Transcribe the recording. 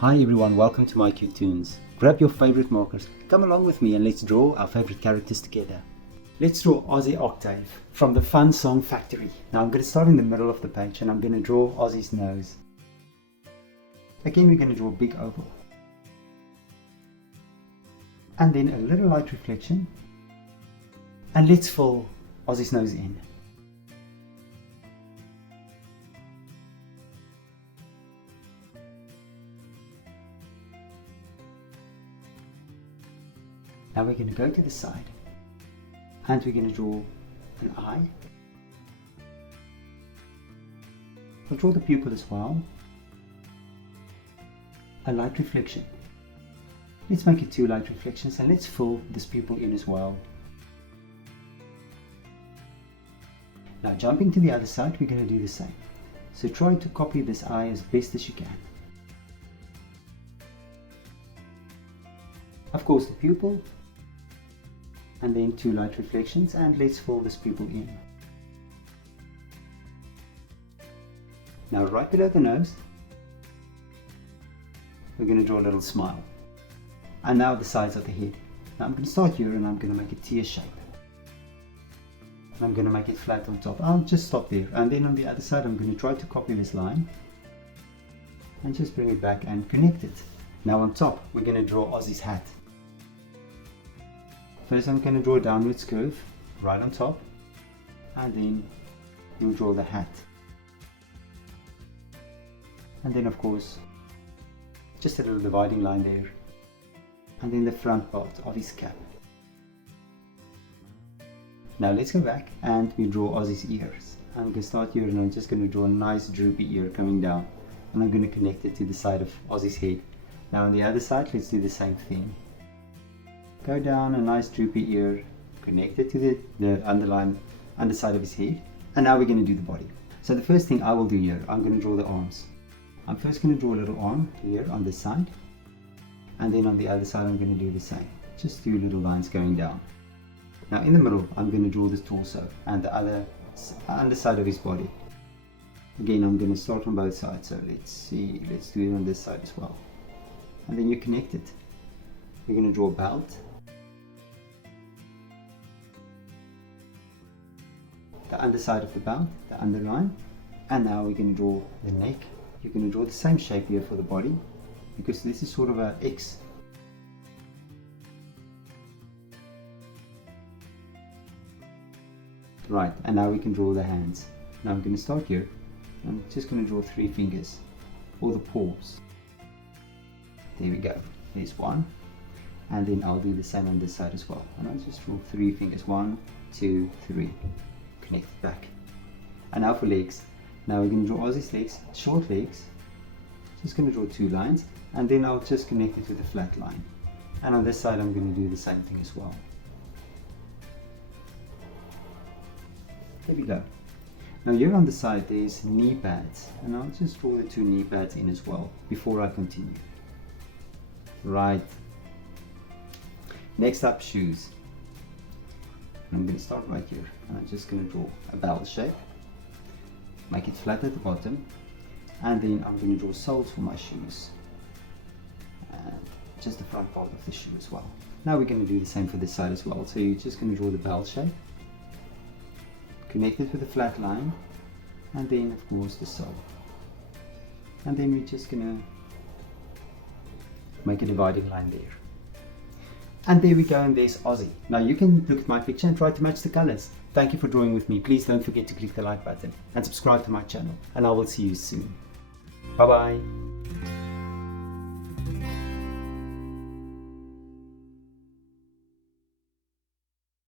Hi everyone, welcome to mycutetoons. Grab your favorite markers, come along with me and let's draw our favorite characters together. Let's draw Ozzy Octave from the Fun Song Factory. Now I'm going to start in the middle of the page and I'm going to draw Ozzy's nose. Again we're going to draw a big oval. And then a little light reflection. And let's fill Ozzy's nose in. Now we're going to go to the side and we're going to draw an eye. We'll draw the pupil as well. A light reflection. Let's make it 2 light reflections and let's fill this pupil in as well. Now jumping to the other side, we're going to do the same. So try to copy this eye as best as you can. Of course the pupil, and then 2 light reflections, and let's fill this pupil in. Now right below the nose, we're going to draw a little smile. And now the sides of the head. Now I'm going to start here and I'm going to make a tear shape. And I'm going to make it flat on top. I'll just stop there. And then on the other side I'm going to try to copy this line and just bring it back and connect it. Now on top we're going to draw Ozzy's hat. First I'm going to draw a downwards curve right on top, and then you'll draw the hat. And then of course just a little dividing line there, and then the front part of his cap. Now let's go back and we draw Ozzy's ears. I'm going to start here and I'm just going to draw a nice droopy ear coming down, and I'm going to connect it to the side of Ozzy's head. Now on the other side let's do the same thing. Go down a nice droopy ear, connect it to the underside of his head, and now we're going to do the body. So the first thing I will do here, I'm going to draw the arms. I'm first going to draw a little arm here on this side, and then on the other side I'm going to do the same. Just 2 little lines going down. Now in the middle I'm going to draw the torso and the underside of his body. Again I'm going to start on both sides, so let's do it on this side as well. And then you connect it. We're going to draw a belt, the underside of the belt, the underline, and now we're going to draw the neck. You're going to draw the same shape here for the body, because this is sort of an X. Right, and now we can draw the hands. Now I'm going to start here. I'm just going to draw 3 fingers, or the paws. There we go, there's 1. And then I'll do the same on this side as well. And I'll just draw 3 fingers, 1, 2, 3. Connect it back. And now for legs. Now we're going to draw Ozzy's legs, short legs. Just going to draw 2 lines, and then I'll just connect it with a flat line. And on this side I'm going to do the same thing as well. There we go. Now here on the side there's knee pads, and I'll just draw the 2 knee pads in as well before I continue. Right. Next up, shoes. I'm going to start right here, and I'm just going to draw a bell shape, make it flat at the bottom, and then I'm going to draw soles for my shoes, and just the front part of the shoe as well. Now we're going to do the same for this side as well. So you're just going to draw the bell shape, connect it with a flat line, and then of course the sole. And then we're just going to make a dividing line there. And there we go, and there's Ozzy. Now you can look at my picture and try to match the colors. Thank you for drawing with me. Please don't forget to click the like button and subscribe to my channel, and I will see you soon. Bye bye.